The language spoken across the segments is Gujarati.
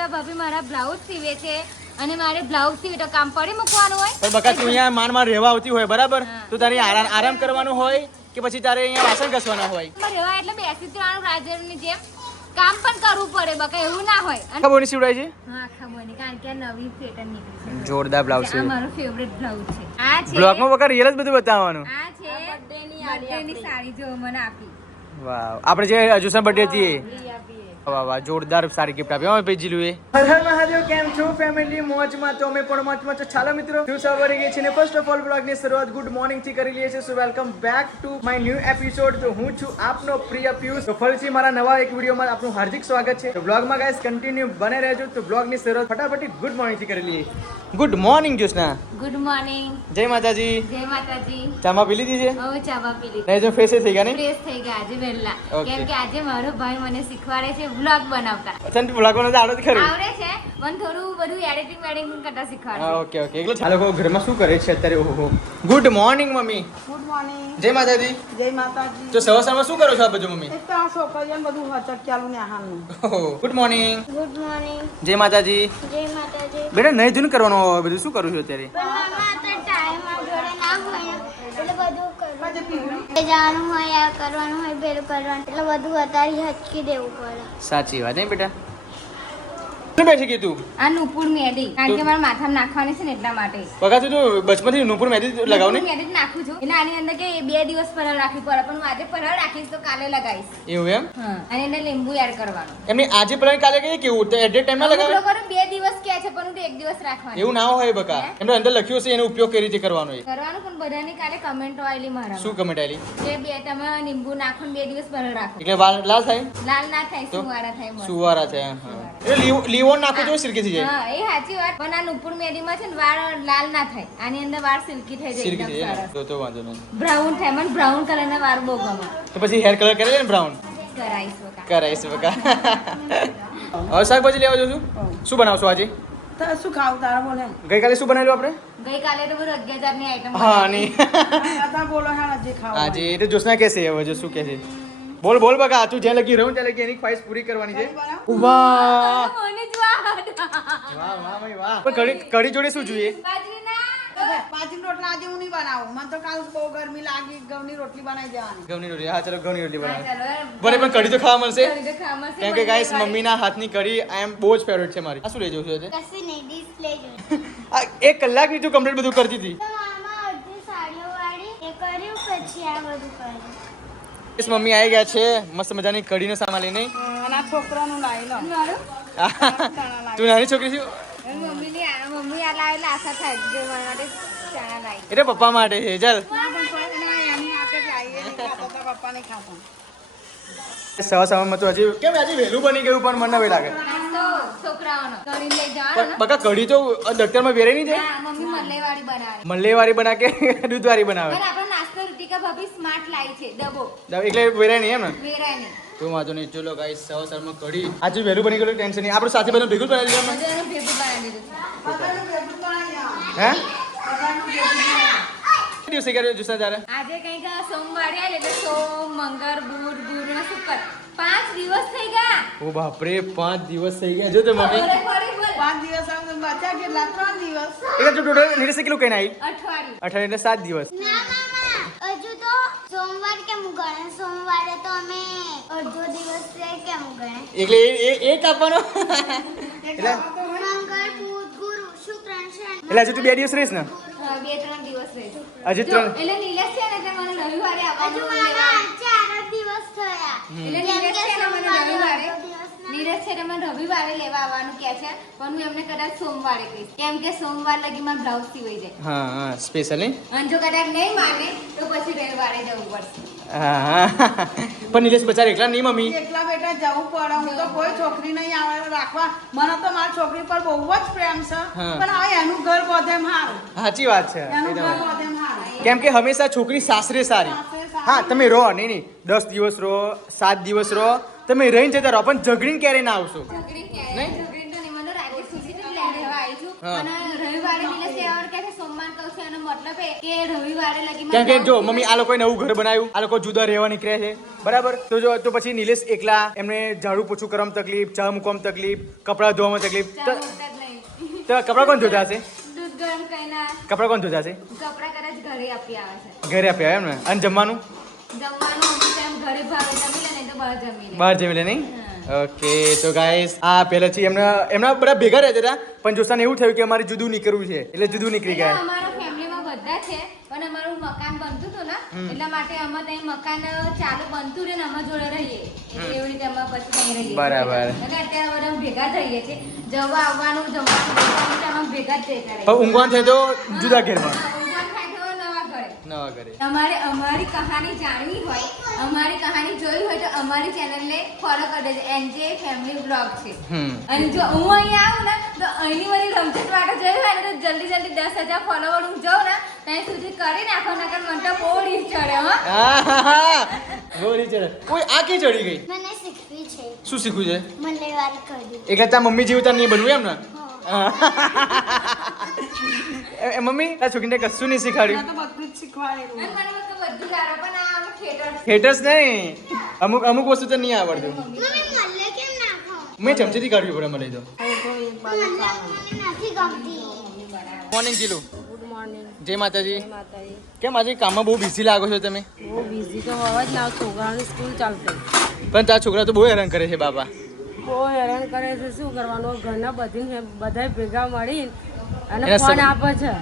અર્પિતા ભાભી મારા બ્લાઉઝ સીવે છે અને મારે બ્લાઉઝ સીવે તો કામ પડી મૂકવાનું હોય. પણ બકા તું અહીંયા માનમાં રહેવા આવતી હોય બરાબર, તો તારે આરામ કરવાનો હોય કે પછી તારે અહીંયા વાસણ ઘસવાના હોય? રહેવા એટલે બેસી જ રહેવાનું રાજરની જેમ, કામ પણ કરવું પડે બકા, એવું ના હોય. આખા બોની સીવડાય છે? હા આખા બોની, કારણ કે આ નવી પેટર્ન નીકળી છે. જોરદાર બ્લાઉઝ આ મારો ફેવરેટ બ્લાઉઝ છે. આ છે બ્લોગમાં બકા રિયલ જ બધું બતાવવાનું. આ છે બર્થડેની સાડી જો મને આપી. વાવ, આપણે જે અજુસા બર્થડે હતી વાહ વાહ, જોરદાર સારી ગિફ્ટ આપી હો પેજીલું એ. હર હર મહાદેવ, કેમ છો ફેમિલી? મોજમાં તો અમે પણ મોજમાં છો. ચાલો મિત્રો, ન્યૂ સવારે ગઈ છે ને ફર્સ્ટ ઓફ ઓલ બ્લોગની શરૂઆત ગુડ મોર્નિંગ થી કરી લઈએ છીએ. સો welcome back to my new episode. તો હું છું આપનો પ્રિય પિયુષ. તો ફરીથી મારા નવા એક વિડીયોમાં આપનું હાર્દિક સ્વાગત છે. તો બ્લોગમાં ગાઈસ કન્ટિન્યુ બને રહેજો. તો બ્લોગની શરૂઆત ફટાફટ ગુડ મોર્નિંગ થી કરી લઈએ. Good morning Jyotsna. Good morning. જય માતાજી. જય માતાજી. ચામાં પી લીધી છે? હવે ચાબા પી લીધી. નહીં જો ફ્રેશ થઈ ગયા ને? ફ્રેશ થઈ ગયા આજે વહેલા, Okay. કેમ કે આજે મારો ભાઈ મને શીખવાડે છે વ્લોગ બનાવતા. તને બ્લોગમાં તો આવડે જ ખરું? આવડે છે પણ થોડું બધું એડિટિંગ કરતા શીખવાડે. હા ઓકે ઓકે. એટલે ચાલો ઘરમાં શું કરે છે અત્યારે? ઓહો, good morning mummy. Good morning. જય માતાજી. જય માતાજી. તો સવાર સવારમાં શું કરો છો આ બધું મમ્મી? એક તો આ છોકરીઓને બધું હચક્યાલું ને હાલનું. Good morning. Good morning. જય માતાજી. જય માતાજી. બેટા નહીં ધૂન કરવાનું હોય બધું, શું કરું છું અત્યારે? પણ મામા તો ટાઈમ જોડે ના હોય એટલે બધું કરવું. પછી પીવડી. એ જવાનું હોય, આ કરવાનું હોય, પેલું કરવાનું એટલે બધું અત્યારે હચકી દેવું પડે. સાચી વાત હે બેટા. શું બેઠી ગઈ તું? આ નુપુર મેદી, કારણ કે મારા માથામાં નાખવાની છે ને એટલા માટે. બગા તું બચપનથી નુપુર મહેંદી લગાવ ને? નુપુર મેદી જ નાખું છું એટલે આની અંદર કે 2 દિવસ ફરાળ રાખવી પડે, પણ હું આજે ફરાળ રાખીશ તો કાલે લગાવીશ. એવું એમ? હા, અને એને લીંબુ એડ કરવાનું. એમની આજે પેલા કાલે કઈ કેવું એટ ટાઈમ ના અમુક લગાવે? લોકોને 2 દિવસ કહે છે પણ હું તો 1 દિવસ રાખવાની. એવું ના હોય બકા, એમને અંદર લખ્યું છે એનો ઉપયોગ કઈ રીતે કરવાનો એ. કરવાનું, પણ બધાની કાલે કમેન્ટો આવેલી મારા શું કમેન્ટ આલી? કે તમે લીંબુ નાખો ને 2 દિવસ ફરાળ રાખો. એટલે વાળ લાલ થાય? લાલ ના થાય, તો? સુવાળા થાય મસ્ત. સુવારા છે. હા. એટલે લીવોન નાખો તો સિલ્કી થઈ જાય. હા એ સાચી વાત, પણ આ નુપુર મેદીમાં છે ને વાળ લાલ ના થાય, આની અંદર વાળ સિલ્કી થઈ જાય, સિલ્કી એકદમ થઈ જાય ને? સરસ. તો વાંધો નહીં. બ્રાઉન થાય, મને બ્રાઉન કલર ના વાળ બહુ ગમે. તો પછી હેર કલર કરે ને બ્રાઉન? કરાઈશ બકા. કરાઈશ બકા. હવે શાકભાજી લેવા જઉં છું. શું બનાવશો આજે? તો શું ખાવું તારે બોલે? ગઈકાલે શું બનાવેલું આપણે? ગઈકાલે તો બધું 11,000 ની આઈટમ હા નહીં. અત્યારે બોલો હા જે ખાવું. આજે એ તો જોશના કહેશે, હવે જો શું કહેશે. બોલ બોલ બકા, તું જ્યાં લગી રહું ત્યાં લગી એની ખ્વાહિશ પૂરી કરવાની છે. વાહ મને જ વાત. વાહ વાહ ભાઈ વાહ. પણ કઢી જોડે શું જોઈએ? બાજરીના પાચીન રોટલા આજે હું નહીં બનાવું. મને તો કાલ બહુ ગરમી લાગી, ઘઉંની રોટલી બનાવી દેવાની. ઘઉંની રોટલી. હા ચાલો ઘઉંની રોટલી હા, બનાવો. ચાલો. બરે પણ કઢી તો ખાવા મળશે, કઢી તો ખાવામાં છે, કેમ કે ગાઈસ બધી મમ્મીના હાથની કઢી આઈ એમ બહુ જ ફેવરેટ છે મારી. આ શું લઈ જવું છે? કશું નહીં, ડિસ્પ્લે જોઈ. આ 1 કલાકની તું કમ્પ્લીટ બધું કરતી હતી. તો મામા અડધી સાડીઓ વાળી એ કર્યું, પછી આ બધું કર્યું. ગાઈસ મમ્મી આવી ગયા છે મસ્ત મજાની કઢીનો સામાન લઈને. અને આ છોકરાનું લાવી લો. મારું? તું નાની છોકરી છું મમ્મી આ લાવેલા આશા થાય જે મારા માટે ચણા લાવી. એટલે પપ્પા માટે છે. ચાલ ના પણ કોઈ ના એની હાથે જ લાવી. એ નહીં ખાતો તો પપ્પા નહીં ખાતો. સવા સવામાં તો હજી કેમ આજે વહેલું બની ગયું, પણ મને નવી લાગે. નાસ્તો છોકરાઓનો કરીને લઈ જવાનો ને. બકા કઢી તો દફતરમાં વેરે નહીં જાય. હા, મમ્મી મલાઈવાળી બનાવે. મલ્લેવાળી બના કે દૂધવાળી બનાવે? પણ આપણો નાસ્તો રૂટિકા ભાભી સ્માર્ટ લાવી છે, ડબ્બો એટલે વેરાય નહીં એમ ને? વેરાય નહીં. તો વાંધો નહીં. ચલો ગાઈસ સવા સવામાં કઢી આજે વહેલું બની ગયું, ટેન્શન નહીં. આપણે સાથે બધું ભેગું જ બનાવી દીધું. બધું એનું ભેગું બનાવી દીધું છે. બધાનું ભેગું બનાવી દેવાનું. હે બધાનું ભેગું બનાવી. દિવસે કર્યો જુસા તારે? આજે કંઈક સોમવારે આલે એટલે સોમ મંગળ બુધ ગુરુ ને શુક્ર 5 દિવસ થઈ ગયા. ઓ બાપરે 5 દિવસ થઈ ગયા. જો તો મમ્મી અરે ફરી બોલ. 5 દિવસ આમ બચ્યા કેટલા? 3 દિવસ. એટલે તું ટોટલ નીરસે કેટલું કહીને આવી? અઠવાડિયું. 18 એટલે 7 દિવસ. ના મામા, હજુ તો સોમવાર કેમ ગણે? સોમવારે તો અમે અડધો દિવસ છે કેમ ગણે? એટલે એ કાપવાનો. એટલે મંગળ બુધ ગુરુ શુક્ર અને શનિ. એટલે હજુ તું 2 દિવસ રહીશ ને? હા, 2-3 દિવસ રહેજો. હજી જો, 3. એટલે નીલેશ છે ને એટલે મને રવિવારે હજુ આવવાનું મામા લેવા. 4 જ દિવસ થયા. એટલે જેમ નીલેશ કે છે ને મને સોમવારે રવિવારે અડધો દિવસ ના. નીરજ છે ને મને રવિવારે લેવા આવવાનું કહે છે, પણ હું એમને કદાચ સોમવારે કહીશ, કેમ કે સોમવાર લગી મારું બ્લાઉઝ સીવાઈ જાય. હા હા સ્પેશિયલી. અને જો કદાચ નહીં માને તો પછી રવિવારે જવું પડશે. હા હા. પણ નિલેશ બચારા એકલા નહીં મમ્મી. એકલા બેટા જવું પડે. હું તો કોઈ છોકરી નહીં આવે રાખવા. મને તો મારી છોકરી પર બહુ જ પ્રેમ છે. હા. પણ હવે એનું ઘર બધે મારું. સાચી વાત છે. એનું એ તો ઘર વાત. બધે મારું. કેમ કે હંમેશા છોકરી સાસરે સારી. હા તમે રહો નહીં 10 દિવસ રહો 7 દિવસ રહો, તમે રહીને જતા રહો, પણ ઝઘડીને ક્યારે ના આવશો. ઝઘડી ક્યારે? નહીં? ઝઘડીને તો નહીં, મને તો રાતે સુધી જ લઈને રહેવા આવી છું. હા. અને રવિવારે નીલેશ તહેવાર કે છે સોમવાર કહું છું એનો મતલબ એ કે રવિવારે લગી કેમ કે જો મમ્મી આ લોકોએ નવું ઘર બનાવ્યું, આ લોકો જુદા રહેવા નીકળ્યા છે બરાબર. તો પછી નિલેશ એકલા, એમને ઝાડુ પોછું કરવામાં તકલીફ, ચા મૂકવામાં તકલીફ, કપડાં ધોવામાં તકલીફ. તો કપડાં કોણ ધોતા હશે? દૂધ ગરમ કઈના કપડાં કોણ ધોતા હશે? કપડા કદાચ ઘરે આપી આવે છે. ઘરે આપી આવે એમ ને. અને જમવાનું ઘરે ભાવે જમી લે, નહીં તો બહાર જમી લે. બહાર જમી લે નહીં? ઓકે. તો ગાઈસ આ પહેલાથી એમના બધા ભેગા રહેતા હતા, પણ જોશાને એવું થયું કે અમારે જુદું નીકળવું છે એટલે જુદું નીકળી ગયા. અમારા ફેમિલીમાં બધા છે પણ અમારું મકાન બનતું હતું ને એટલા માટે અમે ત્યાં મકાન ચાલુ બનતું રહે ને અમે જોડે રહીએ એટલે એવી રીતે અમે પછી ત્યાં રહીએ. બરાબર. અને અત્યારે બધા ભેગા થઈએ છીએ, જવા આવવાનું જમવાનું બધું અમે ભેગા જ જઈ કરે. પણ ઊંઘવાનું થાય તો જુદા ઘરમાં, ઊંઘવાનું થાય તો નવા ઘરે. નવા ઘરે. તમારે અમારી કહાની જાણવી હોય, અમારી કહાની જોઈ હોય તો અમારી ચેનલને ફોલો કરી દેજો. એનજે ફેમિલી બ્લોગ છે. અને જો હું અહીંયા આવું ને તો અહીંની મારી રમઝટ વાટો જોઈ હોય ને તો જલ્દી 10,000 ફોલોવર હું જાઉં ને ત્યાં સુધી કરી નાખો, નકર મને તો બહુ રીસ ચડે. કોઈ આ કે ચડી ગઈ? મને શીખવી છે. શું શીખવું છે? મલ્લેવારી કરવી. એટલે તાર મમ્મી જેવું તાર નહીં બનવું એમ ને? મમ્મી તાર છોકરીને કશું નહીં શીખવાડ્યું? તો બધું જ શીખવાડેલું. અને મને તો બધું સારું પણ આ અમે theater થિયેટર્સ નહીં, અમુક વસ્તુ તો નહીં આવડતું. મમ્મી મલ્લે કેમ નાખો? મેં ચમચીથી કાઢવી પડે મને તો. મલ્લે મને નથી ગમતી. મોર્નિંગ જીલુ. Good morning. જય માતાજી. માતાજી. કેમ આજે કામમાં બહુ બિઝી લાગો છો તમે? બહુ બિઝી તો હોવા જ ના, છોકરાઓની સ્કૂલ ચાલતી. પણ તારા છોકરા તો બહુ હેરાન કરે છે બાપા. બહુ હેરાન કરે છે, શું કરવાનું, ઘરના બધા ભેગા મળીને અને એના ફોન સમ- આપે છે.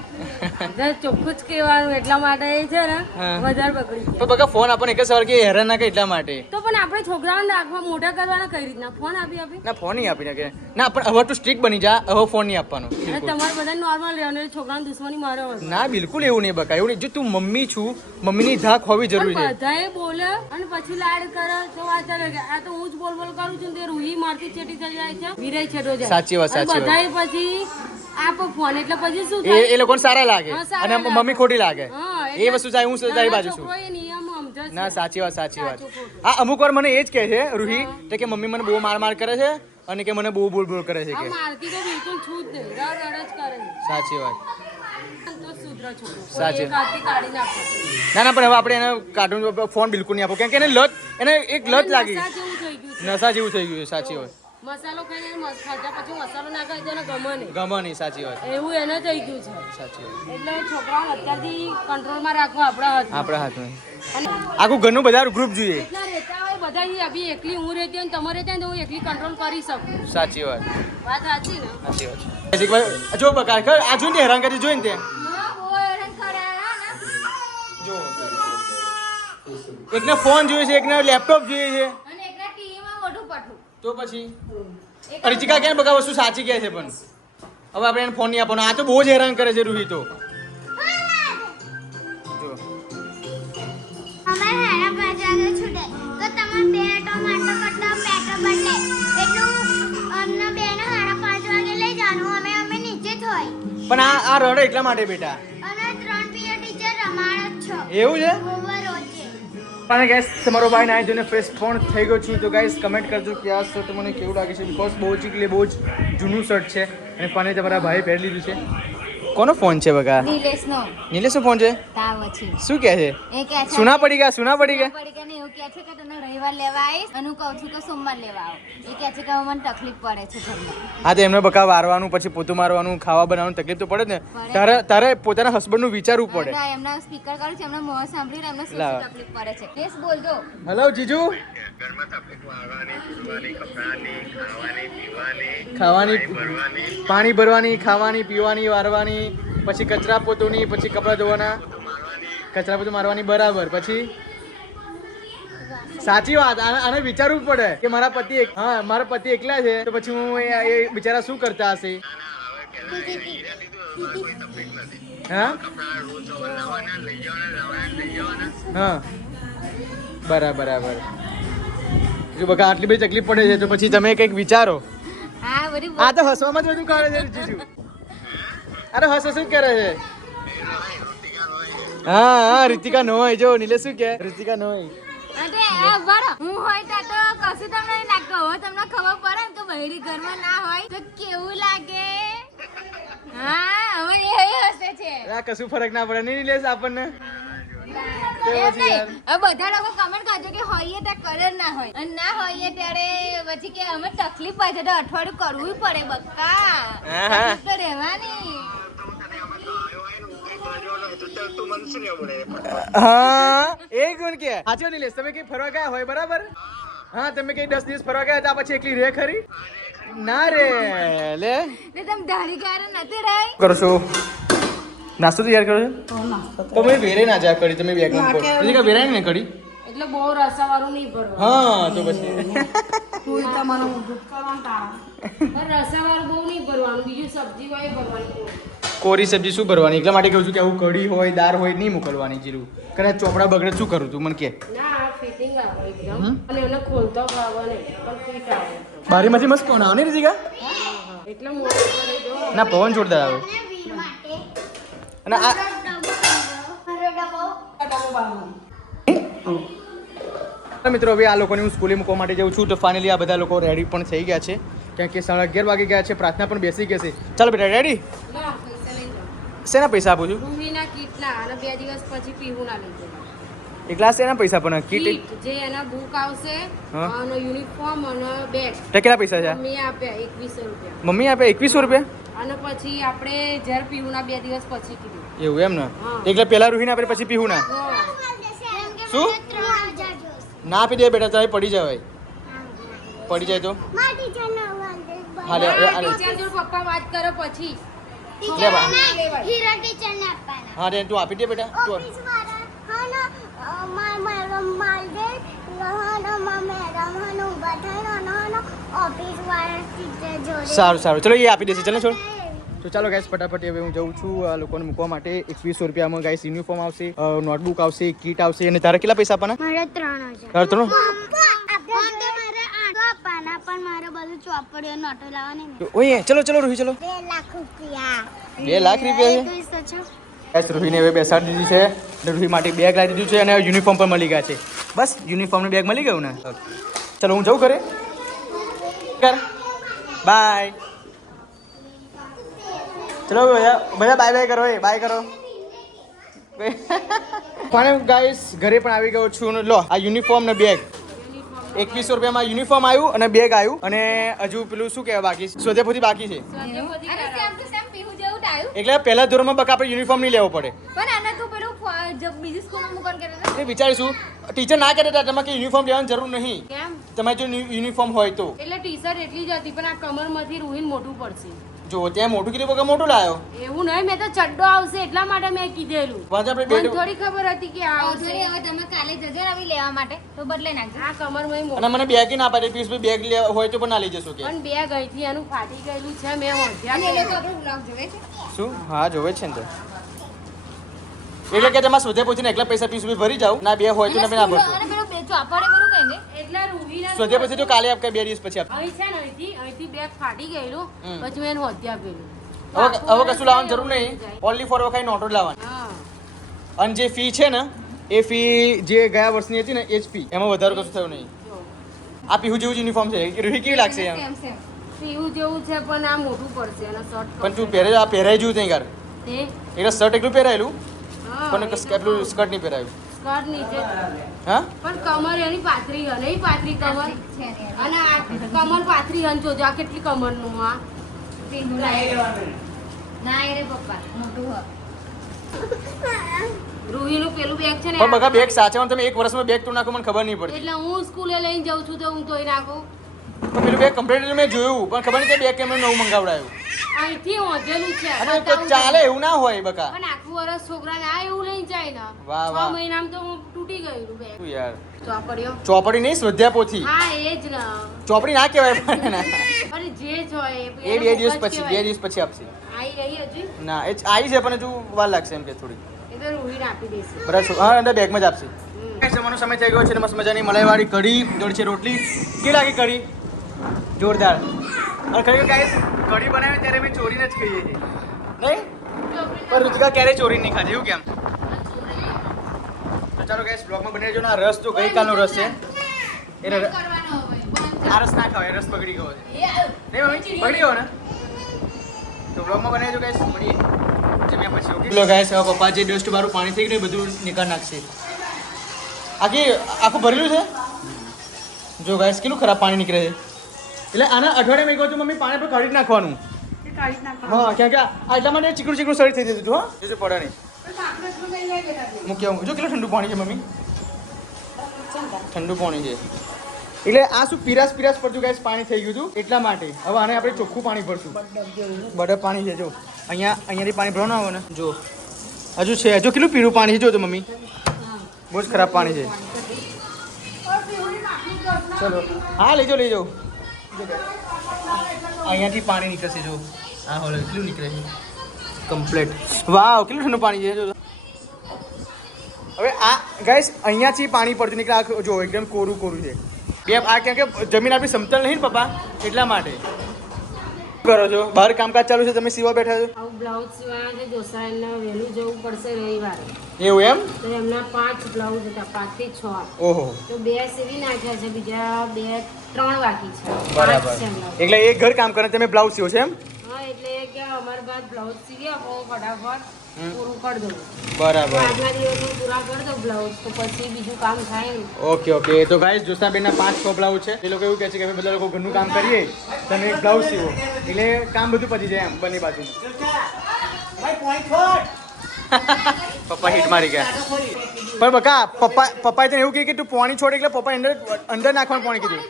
જે ચોખ્ખું જ કહેવાનું, એટલા માટે એ છે ને હા. વધારે બગડી પણ ગયા. બકા ફોન આપણને એક જ સવાર કે હેરાન ના કરે એટલા માટે. તો પણ આપણે છોકરાઓને રાખવા મોટા કરવાના કઈ રીતના ફોન આપી આપી? ના ફોન નહીં આપી નાખે. ના પણ હવે તું સ્ટ્રિક્ટ બની જા, હવે ફોન નહીં આપવાનો. અને બિલકુલ. તમારે બધા નોર્મલ રહેવાનું, એટલે છોકરાની દુશ્મની મારે હોય. ના બિલકુલ એવું નહીં બકા, એવું નહીં. જો તું મમ્મી છું, મમ્મીની ધાક હોવી જરૂરી પણ છે. બધાએ બોલે અને પછી લાડ કરે તો વાત ચાલે કે આ તો હું જ બોલ બોલ કરું છું ને તે રૂહી મારતી છેટી થઈ જાય છે, વિરાય છેટો જાય. સાચી વાત, અને સાચી વાત. બધાએ પછી આપો ફોન એટલે પછી શું એ થાય? લોકોને સારા લાગે હા, સારા અને લાગે. મમ્મી ખોટી લાગે. હા, એ એટલે વસ્તુ ચાહે હું તારી બાજુ છું. છોકરો એ નિયમ સમજે છે. ના સાચી વાત, સાચી વાત. સાચું ખોટું. હા અમુક વાર મને એ જ કહે છે રૂહી કે મમ્મી મને બહુ માર કરે છે અને કે મને બહુ બોલ કરે છે આ કે. મારતી તો બિલકુલ છું જ નહીં, રડ રડ જ કરે છે. સાચી વાત. તો શુદ્ર છોકરો. સાચી. કોઈ એક હાથથી કાઢી નાખો. ના ના પણ હવે આપણે એને કાર્ટૂન ફોન બિલકુલ નહીં આપો કેમ કે એને એક લત લાગી નશા જેવું થઈ ગયું છે. નશા જેવું થઈ ગયું છે. સાચી વાત. મસાલો ખાઈને ખાધા પછી મસાલો ના ખાય તો એને ગમે નહીં. ગમે નહીં. સાચી વાત, એવું એને થઈ ગયું છે. સાચી વાત. એટલે છોકરાઓને અત્યારથી કંટ્રોલમાં રાખવા આપણા હાથમાં. આપણા હાથમાં અને આખું ઘરનું બધા ગ્રુપ જોઈએ. એટલા રહેતા હોય બધા અભી એકલી હું રહેતી હોય ને તમે રહેતા હોય તો હું એકલી કંટ્રોલ કરી શકું. સાચી વાત, વાત સાચી ને? સાચી વાત. જો બકા આ જોઈને તે હેરાન કરી જોઈને તે હા, બહુ હેરાન કરે ને. જો એકને ફોન જોઈએ છે, એકને લેપટોપ જોઈએ છે. અને એકના ટીવીમાં મોઢું પઠું. તો પછી અર્ચિકા ક્યાં બકા વસ્તુ સાચી કહે છે પણ હવે આપણે એને ફોન નહીં આપવાનો. આ તો બહુ જ હેરાન કરે છે રૂહી તો. જો અમારે હેરા 5 વાગે છૂટે તો તમે 2 ટોમાટો કટો પેટો બદલે એટલું અમને 2 ને 5:30 વાગે લઈ જવાનું. અમે નીચે જ હોય પણ આ રડે એટલા માટે બેટા. અને 3 પીરિયડ ટીચર રમાડ જ છો એવું છે. ઓવર રોજે. અને ગાઈસ તમારો ભાઈ નાઈ જોઈને ફ્રેશ પણ થઈ ગયો છું. તો ગાઈસ કમેન્ટ કરજો કે આ શર્ટ મને કેવું લાગે છે. બિકોઝ બહુ જ જૂનું શર્ટ છે અને ફોને તમારા ભાઈ પહેરી લીધું છે. કોનો ફોન છે બકા? નિલેશનો. નિલેશનો ફોન છે. તાવ છે. શું કહે છે? એ કહે છે સુના પડી ગયા, સુના પડી ગયા. પડી ગયા ને એવું કહે છે કે તને રવિવાર લેવા આવીશ અને હું કહું છું કે સોમવાર લેવા આવો. એ કહે છે કે હવે મને તકલીફ પડે છે ઘરમાં. હા તો એમને બકા વારવાનું પછી પોતું મારવાનું ખાવા બનાવવાનું તકલીફ તો પડે જ ને. તારે પોતાના હસબન્ડનું વિચારવું પડે. ના, એમના સ્પીકર કરું છું, એમના મોં સાંભળીને એમને શું લાવ. શું તકલીફ પડે છે. પ્લીઝ બોલજો. હેલો જીજુ. ખાવાની, પાણી ભરવાની, ખાવાની, પીવાની, વારવાની, પછી કચરા પોતોની, પછી કપડાં ધોવાના, કચરા પોતું મારવાની. બરાબર. પછી સાચી વાત. આને વિચારવું પડે કે મારા પતિ એકલા છે તો પછી હું એ બિચારા શું કરતા હશે. હા હા બરાબર. જો બકા આટલી બધી તકલીફ પડે છે તો પછી તમે કંઈક વિચારો. હા, બધી આ તો હસવામાં જ બધું કરે છે જીજુ. અરે હસ શું કરે છે? હા રીતિકા નો હોય. જો નિલેશ શું કે રીતિકા નો હોય. અરે આ બરો હું હોય તો કશું તમને નહીં લાગતું. હવે તમને ખબર પડે ને કે બહેરી ઘરમાં ના હોય તો કેવું લાગે. હા હવે એ આ કશું ફરક ના પડે નહીં લેસ આપણને એમ નહીં. હવે બધા લોકો કમેન્ટ કરજો કે હોઈએ ત્યાં કલર ના હોય અને ના હોઈએ ત્યારે પછી કે અમે તકલીફ પડે છે તો અઠવાડિયું કરવું પડે બક્કા હા, હા. તકલીફ તો રહેવાની હા એક મિનિટ કે સાચો નહીં લેસ તમે કઈ ફરવા ગયા હોય બરાબર હા તમે કઈ 10 દિવસ ફરવા ગયા હતા પછી એકલી રે ખરી ના રે લે ને તમે ધારી કારણ નથી રહી કરો છો નાસ્તો તૈયાર કરો છો તમે વેરે ના જા કરી તમે બેગ માં પછી કા વેરાય ને કરી એટલે બહુ રસાવાળું નહીં ભરવાનું હા તો પછી તું તમારું ઊંધું કરવાનું તારા પણ રસાવાળું બહુ નહીં ભરવાનું બીજું સબ્જી હોય ભરવાની કોરી સબ્જી શું ભરવાની એટલા માટે કહું છું કે આવું કઢી હોય દાળ હોય નહીં મોકલવાની જીરું કદાચ ચોપડા બગડે શું કરું તું મને કે ના ફિટિંગ આવે એકદમ અને એને ખોલતો ભાવે નહીં પણ ફિટ આવે બારીમાંથી મસ્ત કોણ આવે ને રીતિકા એટલે મોટું કરી દો ના પવન જોરદાર આવે અને વીર માટે અને આ મારો ડબ્બો મિત્રો હવે આ લોકોને હું સ્કૂલે મૂકવા માટે જાઉં છું તો ફાઇનલી આ બધા લોકો રેડી પણ થઈ ગયા છે કારણ કે 11:30 વાગી ગયા છે પ્રાર્થના પણ બેસી ગઈ છે ચાલો બેટા રેડી ના પૈસા લઈ જાઓ શેના પૈસા આપું છું રૂહીના કીટના અને 2 દિવસ પછી પીહુના લઈ જવા એકલા શેના પૈસા પણ કીટ કીટ જે એના બુક આવશે હા. અને યુનિફોર્મ અને બેગ તો કેટલા પૈસા છે મમ્મી આપ્યા 2100 રૂપિયા મમ્મી આપે 2100 રૂપિયા અને પછી આપણે જ્યારે પીહુના 2 દિવસ પછી કીધું એવું એમ ને હા. એટલે પહેલા રૂહીને આપે પછી પીહુના હા. શું? 3000 જોશે ના આપી દે બેટા તારે પડી જવાય પડી જાય તો મારી ટીચર હા લે ટીચર જોડે પપ્પા વાત કરે પછી લે બા. હીરા ટીચર ને આપવાના હા રે તું આપી દે બેટા તું ઓફિસ વાળા હા ના મેડમ માલદે હા મેડમ હા ઉભા થઈને હા ઓફિસ વાળા ટીચર જોડે સારું સારું ચલો એ આપી દેશે ચાલો છોડ તો ચાલો ગાઈસ ફટાફટ હવે હું જઉં છું આ લોકોને મૂકવા માટે 2100 રૂપિયામાં ગાઈસ યુનિફોર્મ આવશે નોટબુક આવશે કીટ આવશે અને તારે કેટલા પૈસા આપવાના મારે 3000 તારે ત્રણ મારે 8 આપવાના પણ મારે બધું ચોપડીઓ નોટો લાવવાની ને તો ઓય ચલો ચલો રૂહી ચલો 2 લાખ રૂપિયા 2 લાખ રૂપિયા છે ગાઈસ રૂહીને હવે બેસાડી દીધી છે અને રૂહી માટે બેગ લાવી દીધું છે અને યુનિફોર્મ પણ મળી ગયા છે બસ યુનિફોર્મની બેગ મળી ગયું ને ચલો હું જઉં ઘરે કર બાય ચલો બધા બાય બાય કરો બાય કરો પણ ગાઈસ ઘરે પણ આવી ગયો છું લો આ યુનિફોર્મ ને બેગ 2100 રૂપિયામાં યુનિફોર્મ આવ્યું અને બેગ આવ્યું અને હજુ પેલું શું કહેવાય બાકી સ્વદેપોથી બાકી છે સ્વદેપોથી અને કરાવો. સેમ ટુ સેમ પીહુ જેવું જ આવ્યું એટલે પહેલા ધોરણમાં બકા આપણે યુનિફોર્મ નહીં લેવો પડે પણ આને તું પેલું બીજી સ્કૂલમાં મૂકવાનું કહેતો હતો એટલે વિચારીશું ટીચર ના કહેતા હતા તમારે કે યુનિફોર્મ લેવાની જરૂર નહીં કેમ તમારે જો યુનિફોર્મ હોય તો એટલે ટી શર્ટ એટલી જ હતી પણ આ કમરમાંથી રૂહીને મોટું પડશે જો ત્યાં મોટું કીધું બકા મોટું લાવ્યો એવું નહીં મેં તો ચડ્ડો આવશે એટલા માટે મેં કીધેલું વાંચો આપણે મને બે થોડી ખબર હતી કે આ આવશે થોડી હવે તમે કાલે જજો ને આવી લેવા માટે તો બદલાઈ નાખજો આ કમરમાં મોટું અને મને બેગ ના પાડે પિયુષભાઈ બેગ હોય તો પણ ના લઈ જશો કે પણ બેગ અહીંથી એનું ફાટી ગયેલું છે મેં અને એ લોકો હોંધ્યા આપણો બ્લોગ જોવે છે શું હા જોવે જ છે ને તો એટલે કે તમારે સ્વધ્યાય પહોંચીને એકલા પૈસા પિયુષભાઈ ભરી જાવ ના બે હોય તો તમે ના ભરશો અને પેલું બે ચોપડે કરું કઈ ને એટલે રૂહીના સ્વધ્યાય પછી તો કાલે આપ 2 દિવસ પછી આપ અહીં છે ને અહીંથી બેગ ફાટી ગયેલું હમ. પછી મેં એને હોંધ્યા પેલું હવે કશું લાવવાની જરૂર નહીં ઓનલી ફોર વખાઈ નોટો જ લાવવાની હા અને જે ફી છે ને એ ફી જે ગયા વર્ષની હતી ને એ જ ફી એમાં વધારો કશું થયો નહીં જો આ પીહુ જેવું જ યુનિફોર્મ છે રૂહી કેવી લાગશે એમ સેમ સેમ પીવું જેવું છે પણ આ મોટું પડશે અને શર્ટ પણ તું આ પહેરાઈ જોયું ત્યાં યાર તે એટલે શર્ટ એટલું પહેરાયેલું હા, પણ એ તો પેલું સ્કર્ટ નહીં પહેરાયું સ્કર્ટ નીચે હા પણ કમર એની પાતળી હન નહીં પાતળી કમર છે ને અને આ કમર પાતળી હન જોજો આ કેટલી કમરનું આ પીહુ લાવી ના એ રે પપ્પા મોટું હોય રૂહીનું પેલું બેગ છે ને પણ બગા બેગ સાચવવાનું તમે એક વર્ષમાં બેગ તો નાખો મને ખબર નહીં પડતી એટલે હું સ્કૂલે લઈને જાઉં છું તો હું ધોઈ નાખું તો પેલું બેગ કમ્પ્લીટ મેં જોયું પણ ખબર નહીં કે બેગ કેમ નવું મંગાવડાયું અહીંથી હોંધેલું છે અને તો ચાલે એવું ના હોય બકા પણ આખું વર્ષ છોકરાને આ એવું લઈને જાય ને વાહ, 6 વાહ. મહિનામાં તો હું તૂટી ગયું બેગ શું યાર ચોપડીઓ ચોપડી નહીં સ્વધ્યા પોથી હા એ જ ને ચોપડી ના કહેવાય પણ પણ જે જ હોય એ એનો 2 દિવસ book જ પછી 2 કહેવાય. દિવસ પછી આપશે આઈ રહી હજી ના એ આવી છે પણ હજુ વાર લાગશે એમ કે થોડી એ તો રૂહીને આપી દેશે બરાબર છો હા અંદર બેગમાં જ આપશે હમ. જમવાનો સમય થઈ ગયો છે ને મસ્ત મજાની મલાઈવાળી કઢી દળશે રોટલી કેવી લાગી કઢી જોરદાર અને ખરેખર ગાઈસ કઢી બનાવે ત્યારે અમે ચોરીને જ ખાઈએ છીએ નહીં પણ રુચિકા ક્યારેય ચોરી નહીં ખાધી એવું કેમ તો ચાલો ગાઈસ બ્લોગમાં બની રહેજો ને આ રસ તો ગઈકાલનો રસ છે એ ર- કરવાનો હોય બંધ આ રસ ના ખાવાય રસ બગડી ગયો છે એ આવ. નહીં મમ્મી બગડી ગયો ને તો બ્લોગમાં બની રહેજો ગાઈસ મળીએ જમ્યા પછી ઓકે લો ગાઈસ હવે પપ્પા જે ડસ્ટ વાળું પાણી થઈ ગયું એ બધું નીકાળ નાખશે આખું ભરેલું છે જો ગાઈસ કેટલું ખરાબ પાણી નીકળે છે એટલે આના અઠવાડિયામાં એક વાર તો મમ્મી પાણી પર કાઢી જ નાખવાનું એ કાઢી નાખવાનું. હા ક્યાં આટલા માટે ચીકણું શરીર થઈ જતું હતું હા જો પડે નહીં પણ સાકરેટનું લઈ લે બેટા. મૂકી આવું જો કેટલું ઠંડુ પાણી છે મમ્મી ઠંડુ પાણી છે એટલે આ શું પીરાસ પડતું ગાઈસ પાણી થઈ ગયું હતું એટલા માટે હવે આને આપણે ચોખ્ખું પાણી ભરશું બરફ પાણી છે જો અહીંયાથી પાણી ભરવાનું આવે ને જો હજુ છે હજુ કેટલું પીળું પાણી છે જો તો મમ્મી બહુ જ ખરાબ પાણી છે ચલો હા લઈ જાઓ અહીંયાથી પાણી નીકળશે જો હા હોલે કેટલું નીકળે છે કમ્પ્લીટ વાવ કેટલું ઠંડુ પાણી છે જો હવે આ ગાઈસ અહીંયાથી પાણી પડતું નીકળે આ જો એકદમ કોરું છે બે આ કેમ કે જમીન આપણી સમતલ નહીં ને પપ્પા એટલા માટે કરો છો બહાર કામકાજ ચાલુ છે તમે સીવા બેઠા છો આવું બ્લાઉઝ સીવાના છે જોસાઈને વહેલું જવું પડશે રવિવારે એવું એમ તો એમના 5 બ્લાઉઝ હતા 5 થી 6 ઓહો તો 2 સીવી નાખ્યા છે બીજા 3 બાકી છે બરાબર 5 છે blouse. એટલે એક ઘર કામ કરે તમે બ્લાઉઝ સીવો છે એમ હા એટલે કે અમારી બાદ બ્લાઉઝ સીવી આપો ફટાફટ પૂરું કરી દઉં બરાબર આજના દિવસમાં પૂરા કરી દઉં બ્લાઉઝ તો પછી બીજું કામ થાય ને ઓકે તો ગાઈસ જોસ્તાબેનના 5-6 બ્લાઉઝ છે એ લોકો એવું કહે છે કે અમે બધા લોકો ઘરનું કામ કરીએ તમે એક બ્લાઉઝ સીવો એટલે કામ બધું પતી જાય એમ બંને બાજુ પપ્પા હિટ મારી ગયા પણ બકા પપ્પાએ તને એવું કહ્યું કે તું પાણી છોડ એટલે પપ્પાએ અંદર નાખવાનું પાણી કીધું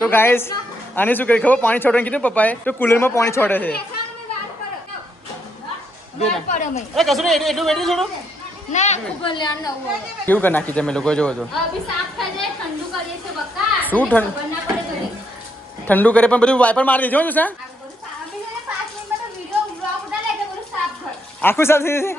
તો ગાઈસ આને શું કરી ખબર પાણી છોડવાનું કીધું પપ્પાએ તો કુલરમાં પાણી છોડે છે અરે કશું નહીં એટલું બેઠું છોડો કેવું કરી નાખી તમે લોકો જોવો તો શું ઠંડુ કરે પણ બધું વાઇપર મારી દેજો ને આખું સાફ થઈ જશે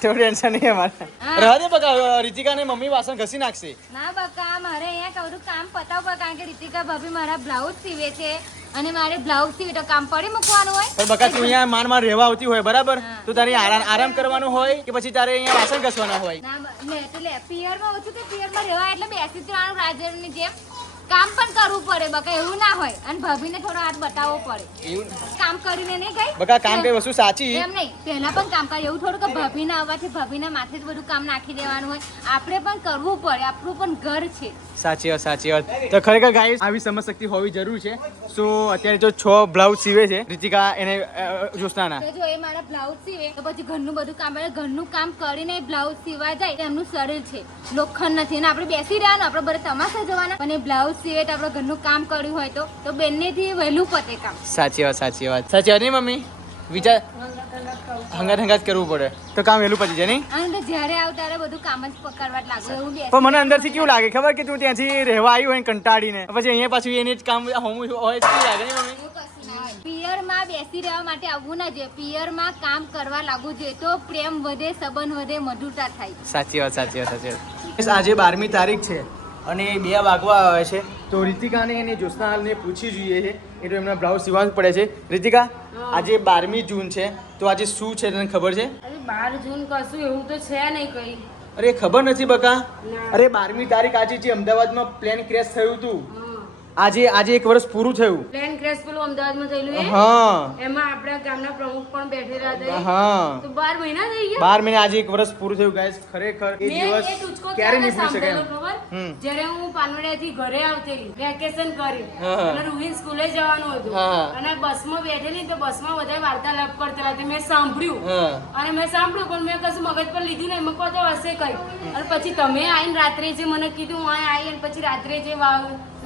થોડું ટેન્શન નહીં અમારે રહેવા દે બકા રીતિકા ને મમ્મી વાસણ ઘસી નાખશે ના બકા મારે અહીંયા કવરું કામ પતાવ કારણ કે રીતિકા ભાભી મારા બ્લાઉઝ સીવે છે અને મારે બ્લાઉઝ સીવે તો કામ પડી મૂકવાનું હોય પણ બકા તું અહીંયા માન રહેવા આવતી હોય બરાબર તો તારે આરામ કરવાનું હોય કે પછી તારે અહીંયા વાસણ ઘસવાના હોય ના એટલે પિયરમાં ઓછું કે પિયરમાં રહેવા એટલે બેસી જ રહેવાનું રાજરની જેમ કામ પણ કરવું પડે બકા એવું ના હોય અને ભાભીને થોડો હાથ બતાવવો પડે એવું કામ કરીને નહીં ગઈ બકા કામ કઈ વસ્તુ સાચી એમ નહીં પહેલા પણ કામ કરે એવું થોડું કે ભાભીના આવવાથી ભાભીના માથે જ બધું કામ નાખી દેવાનું હોય આપણે પણ કરવું પડે આપણું પણ ઘર છે સાચી વાત તો ખરેખર ગાઈસ આવી સમજશક્તિ હોવી જરૂર છે સો અત્યારે જો 6 બ્લાઉઝ સીવે છે રીતિકા એને જોસ્તાના તો જો એ મારા બ્લાઉઝ સીવે તો પછી ઘરનું બધું કામ કરે ઘરનું કામ કરીને બ્લાઉઝ સીવા જાય તો એમનું શરીર છે લોખંડ નથી અને આપણે બેસી રહેવાનું આપણે બધા તમાશા જવાના અને બ્લાઉઝ સીવે તો આપણે ઘરનું કામ કર્યું હોય તો બંનેથી વહેલું પતે કામ સાચી વાત નહીં મમ્મી વિચાર હંગાત કરવું પડે તો કામ વહેલું પતી જાય નહીં અને જ્યારે આવ ત્યારે બધું કામ જ કરવા જ લાગે એવું બેસી પણ મને અંદરથી કેવું લાગે ખબર કે તું ત્યાંથી રહેવા આવી હોય ને કંટાળીને પછી અહીંયા પાછું એને જ કામ હોમ હોય કેવું લાગે નહીં મમ્મી એવું કશું ના હોય. પિયરમાં બેસી રહેવા માટે આવવું ના જોઈએ પિયરમાં કામ કરવા લાગવું જોઈએ તો પ્રેમ વધે સંબંધ વધે મધુરતા થાય સાચી વાત આજે 12મી તારીખ છે અને 2 વાગવા આવે છે તો રીતિકાને અને જ્યોત્સનાને પૂછી જોઈએ છે એ તો એમના બ્લાઉઝ સીવવાનું પડે છે રીતિકા આજે 12મી જૂન છે તો આજે શું છે તને ખબર છે અરે 12 જૂન કશું એવું તો છે નહીં કઈ અરે ખબર નથી બકા ના. અરે 12મી તારીખ આજે જે અમદાવાદમાં પ્લેન ક્રેશ થયું હતું આજે 1 વર્ષ પૂરું થયું પ્લેન ક્રેશ પેલું અમદાવાદમાં થયેલું એ હા એમાં આપણા ગામના પ્રમુખ પણ બેઠેલા હતા હા તો 12 મહિના થઈ ગયા 12 મહિને આજે 1 વર્ષ પૂરું થયું ગાઈસ ખરેખર એ મેં દિવસ એ ટૂચકો ક્યારે ક્યારે નહીં ભૂલી શકાય સાંભળેલો એમ. ખબર? જ્યારે હું પાનવડિયાથી ઘરે આવતેલી વેકેશન કર્યું હા. અને રૂહીન સ્કૂલે જવાનું હતું હા. અને બસમાં બેઠેલી તો બસમાં બધા વાર્તાલાપ કરતા હતા મેં સાંભળ્યું હા અને મેં સાંભળ્યું પણ મેં કશું મગજ પર લીધું નહીં મેં કહો હશે કઈ અને પછી તમે આવીને રાત્રે જે મને કીધું હું અહીં આવી અને પછી રાત્રે જે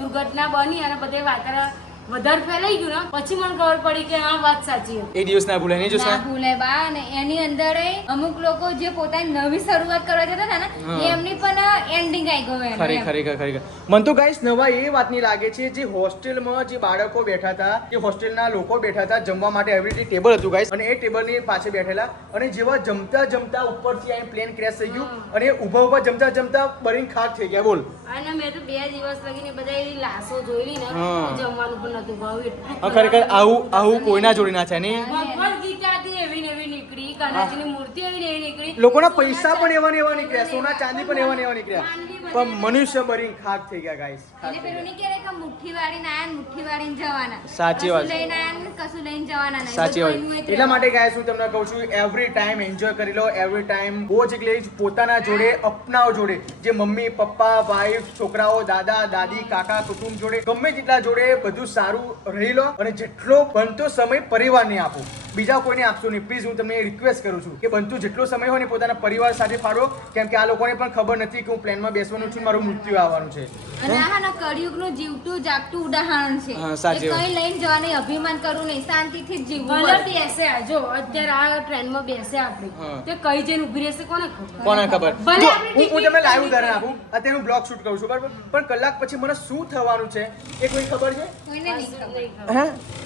દુર્ઘટના બની અને બધે વાર્તા વધારે ફેલાઈ ગયું ને પછી મને ખબર પડી કે હા વાત સાચી હતી એ દિવસ ના ભૂલાય નહીં ના જોશના ભૂલે બા અને એની અંદર અમુક લોકો જે પોતાની નવી શરૂઆત કરવા જતા હતા ને હા. એમની પણ એન્ડિંગ આવી ગયો એનો એમ. ખરેખર મને તો ગાઈસ નવા એ વાતની લાગે છે જે હોસ્ટેલમાં જે બાળકો બેઠા હતા જે હોસ્ટેલના લોકો બેઠા હતા જમવા માટે એવી રીતે ટેબલ હતું ગાઈસ અને એ ટેબલની પાસે બેઠેલા અને જેવા જમતા ઉપરથી આઈને પ્લેન ક્રેશ થઈ ગયું અને ઊભા જમતા બરીને ખાક થઈ ગયા બોલ અને મેં તો 2 દિવસ લગીને બધા એવી લાશો જોઈ ને હા. તો જમવાનું પણ નતું ભાવ એટલું ખરેખર આવું કોઈના જોડે ના થાય નહીં ભગવદ ગીતા હતી એવી ને એવી નીકળી કાનાજીની મૂર્તિ એવી ને એવી નીકળી લોકોના પૈસા પણ એવા ને એવા નીકળ્યા સોના ચાંદી પણ એવા ને એવા નીકળ્યા પણ મનુષ્ય બરીને ખાક થઈ ગયા ગાઈસ એટલે પેલું નહીં કહેવાય કે મુઠ્ઠી વાળીને આયા ને મુઠ્ઠી વાળીને જવાના સાચી વાત. કશું લઈને આયા ને કશું લઈને જવાના નહીં. સાચી બધું વાત. એનું એક એટલા માટે ગાય હું તમને કહું છું એવરી ટાઈમ એન્જોય કરી લો, એવરી ટાઈમ બહુ જ એટલે પોતાના જોડે અપનાઓ જોડે જે મમ્મી પપ્પા વાઈફ છોકરાઓ દાદા દાદી કાકા કુટુંબ જોડે ગમે તેટલા જોડે બધું સારું રહી લો અને જેટલો બનતો સમય પરિવારને આપો, બીજા કોઈને આપશો નહીં. પ્લીઝ હું તમને રિક્વેસ્ટ કરું છું કે બનતું જેટલો સમય હોય ને પોતાના પરિવાર સાથે ફાળો, કેમ કે આ લોકોને પણ ખબર નથી કે હું પ્લેનમાં બેસવાનું છું, મારું મૃત્યુ આવવાનું છે. અને આ હા ને કળિયુગનું જીવતું જાગતું ઉદાહરણ છે. હા, સાચી એ વાત. કંઈ લઈને જવાની અભિમાન કરવું નહીં, શાંતિથી જ જીવવું ભલે પડે. બેસે જો અત્યારે આ ટ્રેનમાં બેસે આપણે હા. તે કઈ જઈને ઊભી રહેશે કોને ખબર કોને ખબર. ભલે જો, આપણે હું તમને લાઈવ ticket ઉદાહરણ આપું. અત્યારે હું બ્લોગ શૂટ કરું છું બરાબર, પણ કલાક પછી મને શું થવાનું છે એ કોઈ ખબર છે? કોઈને નહીં ખબર. નહીં ખબર. હે?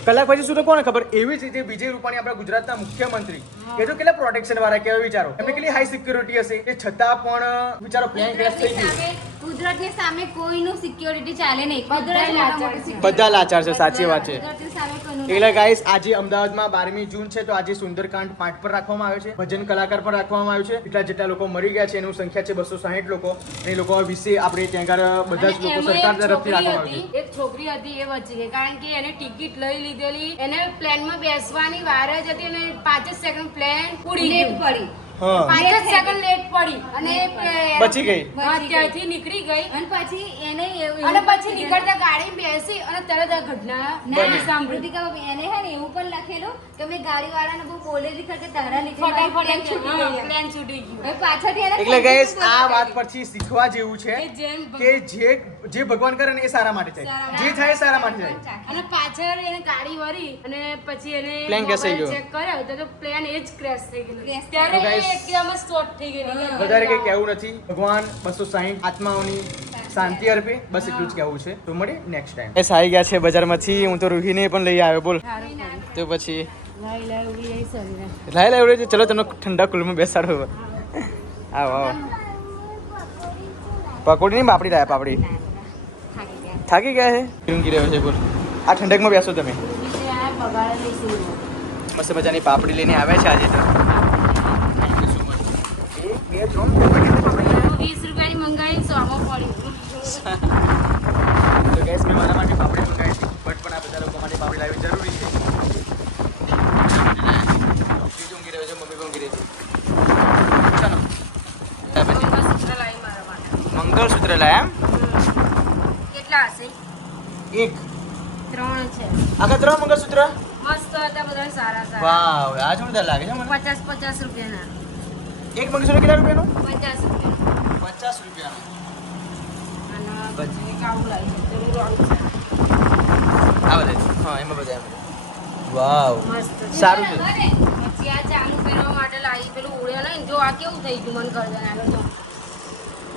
કલાક પછી શું તો કોને ખબર. એવી જ રીતે વિજય રૂપાણી આપણા ગુજરાતના મુખ્યમંત્રી, એ તો કેટલા પ્રોટેક્શન વાળા કહેવાય વિચારો, એમને કેટલી હાઈ સિક્યોરિટી હશે, એ છતાં પણ વિચારો પ્લેન ક્રેશ થઈ ગયું. કુદરતની સામે કોઈનું સિક્યોરિટી ચાલે નહીં. કુદરત બધા મોટા લાચાર મોટી છે. security. બધા લાચાર છે, સાચી વાત છે. કુદરતની સામે કોઈનું એટલે ગાઈસ આજે અમદાવાદમાં 12મી જૂન છે તો આજે સુંદરકાંડ પાઠ પર રાખવામાં આવ્યો છે, ભજન કલાકાર પણ રાખવામાં આવ્યો છે. એટલા જેટલા લોકો મરી ગયા છે એનું સંખ્યા છે 260 લોકો. અને એ લોકો વિશે આપણે ત્યાં આગળ બધા જ લોકો અને સરકાર એમાં તરફથી રાખવામાં આવ્યું છે. એક છોકરી હતી એ વચ્ચે ગઈ કારણ કે એને ટિકિટ લઈ લીધેલી, એને પ્લેનમાં બેસવાની વાર જ હતી અને 5 જ સેકન્ડ પ્લેન ઉડી લેટ ગયું. પડી. હા, 5 જ સેકન્ડ લેટ પડી અને બચી ગઈ. હા, ત્યાંથી નીકળી ગઈ અને પછી એને એવું- અને પછી નીકળતા ગાડી બેસી અને તરત આ ઘટના ના, સાંભળી. કૃતિકા બાબી, એને હે ને એવું પણ લખેલું કે મેં ગાડીવાળાને બહુ બોલેલી કે તારા લીધે મારી ફટાફટ plane છૂટી ગઈ એમ. પ્લેન છૂટી ગયું. હવે પાછળથી એને એટલે ગાઈસ આ બોલતા વાત પરથી શીખવા જેવું છે કે જેમ કે જે ભગવાન કરે ને એ સારા માટે થાય, જે થાય એ સારા માટે થાય. અને પાછળ એને ગાડી વળી અને પછી એને Plane crash થઈ ગયો. ચેક કર્યો તો પ્લેન એ જ ક્રેશ થઈ ગયેલું. Crash ત્યારે તો guys, એકદમ જ શોર્ટ થઈ ગયેલી. વધારે કઈ કહેવું નથી. ભગવાન 260 આત્માઓની શાંતિ અર્પે, બસ એટલું જ કહેવું છે. તો મળીએ નેક્સ્ટ ટાઈમ. એ આવી ગયા છે બજારમાંથી, હું તો રૂહીને પણ લઈ આવ્યો. બોલ સારું કર્યું. તો પછી લાઈ લાઈ ઉભી રહી શરીરે. લાઈ લાઈ ચલો તમને ઠંડા કુલમાં બેસાડો. આવો આવો. પકોડી નહીં પાપડી લાયા, પાપડી. થાકી ગયા. થાકી ગયા છે, ઊંઘી રહ્યો છે. બોલ આ ઠંડકમાં બેસો તમે. બીજે આ બગાડે લઈશું. મસ્ત મજાની પાપડી લઈને આવ્યા છે આજે તો. 20 રૂપિયાની મંગાવી 100 માં પડ્યું. તો ગેસ મેં મારા માટે પાપડી મંગાવી હતી, બટ પણ આ બધા લોકો માટે પાપડી લાવવી જરૂરી છે. બીજું ઊંઘી રહ્યો છે, મમ્મી પણ ઊંઘી રહી છે. ચાલો ત્યાર પછી મંગળસૂત્ર લાવી મારા માટે. મંગળસૂત્ર લાયા કેટલા હશે? એમ? એક 3 છે. આખા 3 મંગળસૂત્ર. મસ્ત હતા બધા સારા સારા. વાવ, આ જોરદાર લાગે છે મને. 50 રૂપિયાના. એક મંગળસૂત્ર કેટલા રૂપિયાનું? 50 રૂપિયા. 50 રૂપિયાનું. અને પછી એક આવું લાવી છે. જરૂર આવું છે. આ બધા હા, એમાં બધા એમ. વાવ, મસ્ત છે. સારું છે. પછી આ ચાલુ પહેરવા માટે લાવી પેલું ઉડે નહીં. જો આ કેવું થઈ ગયું મને કરજે આગળ જો.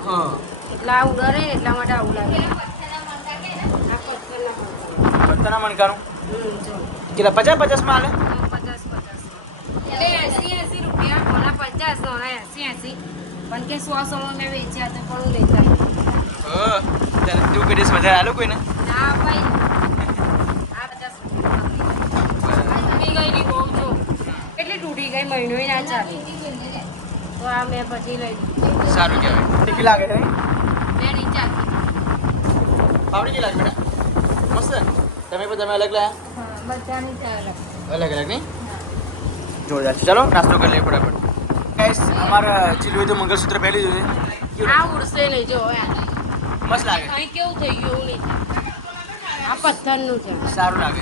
હા, એટલા આ ઉડે ને એટલા માટે આવું લાગે. પથ્થરના મણકા કે ને? આ પથ્થરના મણકા. બર્તના મણકાનું જો. કેટલા 50 માં આલે? 50 એટલે 80 રૂપિયા. ઓના 50, ઓના 80. પણ કે 100 મેં વેચ્યા તો પણ હું લેતા આવી. હા, ત્યારે તું કદીશ વધારે આલો કોઈને? ના ભાઈ આ 50 રૂપિયા તૂટી ગયેલી બહુ જો. કેટલી તૂટી ગઈ મહિનો ના ચાલે. તો આ મેં પછી લઈ લીધી. સારું કહેવાય. તીખી લાગે છે. મેં નીચે આપી. પાવડી કે લાગે બેટા? મસ્ત. તમે અલગ લાયા? હા, બધાની ચાલે. અલગ અલગ નહીં? જોરદાર છે. ચાલો નાસ્તો કરી લઈએ ફટાફટ. ગાઈસ અમારા ચીલુએ તો મંગળસૂત્ર પહેરી દીધું છે. આ ઉડશે નહીં જો હવે. મસ્ત લાગે. અહીં કેવું થઈ ગયું એવું નહીં. આ પથ્થરનું છે. સારું લાગે.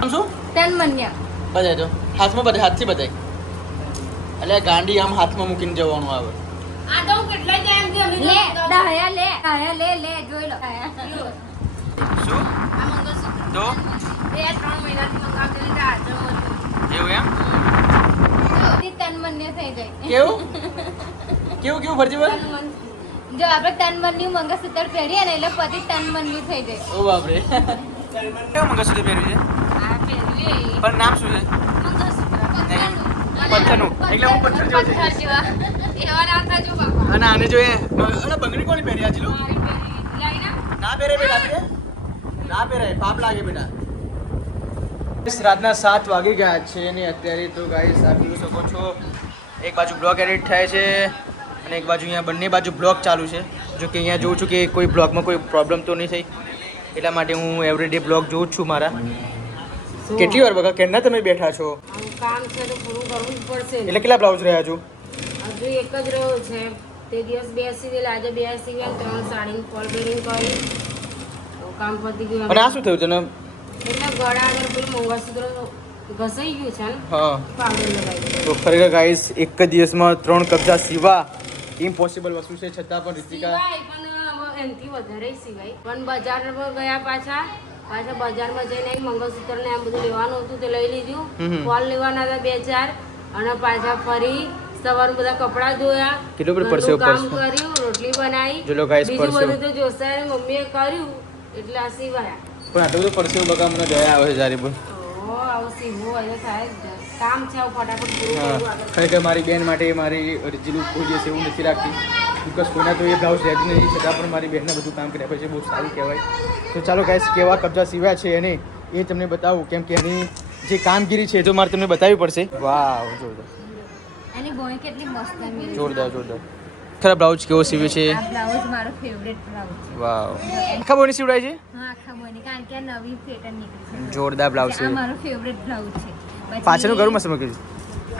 આમ શું? તન્મન્ય. બધાય તો હાથમાં બધાય, હાથથી બધાય. એટલે ગાંડી આમ હાથમાં મૂકીને જવાનું આવે. આ તો હું કેટલાય ટાઈમથી અમને લે જોઉં. દહયા લે દહયા લે જોઈ લો. શું? આ મંગળસૂત્ર તો 2-3 મહિનાથી મંગાવતી હતી આજે મળ્યું. એવું એમ? તન્મન્ય થઈ જાય. કેવું કેવું ફરજી બોલ? જો આપણે તન્મન્યુ મંગળસૂત્ર પહેરીએ ને એટલે પછી તન્મન્યુ થઈ જાય. ઓ બાપરે. કેવું મંગળસૂત્ર પહેર્યું છે? આ પહેરવી પણ નામ શું છે? મંગળસૂત્ર. પથ્થરનું. એટલે હું પથ્થર જેવો થઈ પથ્થર જેવા. એવા ના થજો બાપા. અને આને જોઈએ અને બંગડી કોની પહેરી આ ચીલું? મારી પહેરી લાઈ ના. ના પહેરે બેટા આપણે? ના પહેરાય, પાપ લાગે બેટા. રાતના 7 વાગી ગયા છે ને અત્યારે તો ગાઈસ આપ જોઈ શકો છો એક બાજુ બ્લોગ એડિટ થાય છે અને એક બાજુ અહીંયા બંને બાજુ બ્લોગ ચાલુ છે. જો કે અહીંયા જોઉં છું કે કોઈ બ્લોગમાં કોઈ પ્રોબ્લેમ તો નહીં થઈ, એટલા માટે હું એવરીડે બ્લોગ જોઉં જ છું મારા. કેટલી વાર બકા કેના તમે બેઠા છો? આમ કામ છે તો પૂરું કરવું જ પડશે ને. એટલે કેટલા બ્લાઉઝ રહ્યા છો? હજુ એક જ રહ્યો છે. તે દિવસ 2 સીવેલા, આજે 2 સીવ્યા, 3 સાડીને ફોલ બેરિંગ કરી. તો કામ પતી ગયું. અને આ શું થયું તને? એટલે ગળા આગળ પેલું મંગળસૂત્ર ઘસાઈ ગયું છે ને, હા પાવડર લગાવી. તો ખરેખર ગાઈસ એક જ દિવસમાં 3 કબજા સીવા ઇમ્પોસિબલ વસ્તુ છે, છતાં પણ રીતિકા સિવાય પણ હવે એનાથી વધારે સિવાય. પણ બજારમાં ગયા પાછા બજારમાં જઈને મંગળસૂત્ર ને આમ બધું લેવાનું હતું તે લઈ લીધું. ફોલ લેવાના હતા 2-4 અને પાછા ફરી સવારે બધા કપડા ધોયા, કેટલું બધું પરસેવો કામ કર્યું, રોટલી બનાવી, જો લો guys, બીજું પરસેવો. બધું તો જોસાએ મમ્મીએ કર્યું એટલે આ સિવાયા. પણ આટલું બધું પરસેવો બકા મને દયા આવે છે જ્યારે પણ. આવું સીવું હોય તો થાય જ ને. કામ છે આવું ફટાફટ પૂરું કરવું હા આગળ. ખરેખર મારી બેન માટે મારી રીજીલું કોઈ દિવસ એવું નથી રાખતી, બિકોઝ કોઈના તો એ બ્લાઉઝ રહેતું નહીં, છતાં પણ મારી બહેનને બધું કામ કર્યા પછી બહુ સારું કહેવાય. તો ચાલો ગાઈસ કેવા કબજા સીવ્યા છે એને એ તમને બતાવું, કેમ કે એની જે કામગીરી છે એ તો મારે તમને બતાવવી પડશે. વાવ જોરદાર એની બોય કેટલી મસ્ત છે. જોરદાર જોરદાર. ખરા બ્લાઉઝ કેવો સીવ્યો છે? આ બ્લાઉઝ મારો ફેવરેટ બ્લાઉઝ છે. વાવ આખા બોની સીવડાય છે? હા આખા બોયની, કારણ કે આ નવી પેટર્ન નીકળી છે. જોરદાર બ્લાઉઝ છે. આ મારો ફેવરેટ બ્લાઉઝ છે. પછી પાછળનું ઘરું મસ્ત મૂક્યું છે.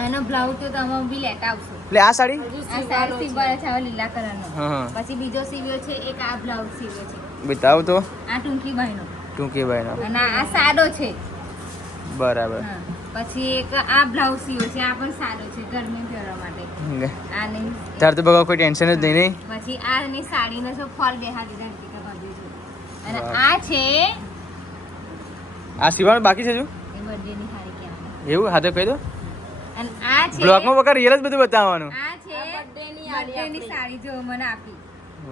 આનો બ્લાઉઝ તો તમે બી લેતા આવશો. એટલે આ સાડી આ સાડી સીવવાનો છે હવે લીલા કલરનો. હા હા પછી બીજો સીવ્યો છે, એક આ બ્લાઉઝ સીવ્યો છે. બતાવો તો. આ ટૂંકી બાયનો ટૂંકી ભાઈનો અને આ સાદો છે. બરાબર. હા. પછી એક આ બ્લાઉઝ સીવ્યો છે, આ પણ સાદો છે ગરમી પહેરવા માટે. આ નહીં. તાર તો બગા કોઈ ટેન્શન જ નહીં. પછી આ ની સાડીનો જો ફોલ બેહા દીધા દીધા બાજુ છે. અને વાહ. આ છે આ સીવાનું બાકી છે જો એ બર્થડેની સાડી કહેવાય. એવું? હા તો કહી દો. અને આ છે બ્લોગમાં બકા રિયલ જ બધું બતાવવાનું. આ છે બર્થડેની સાડી જો મને આપી.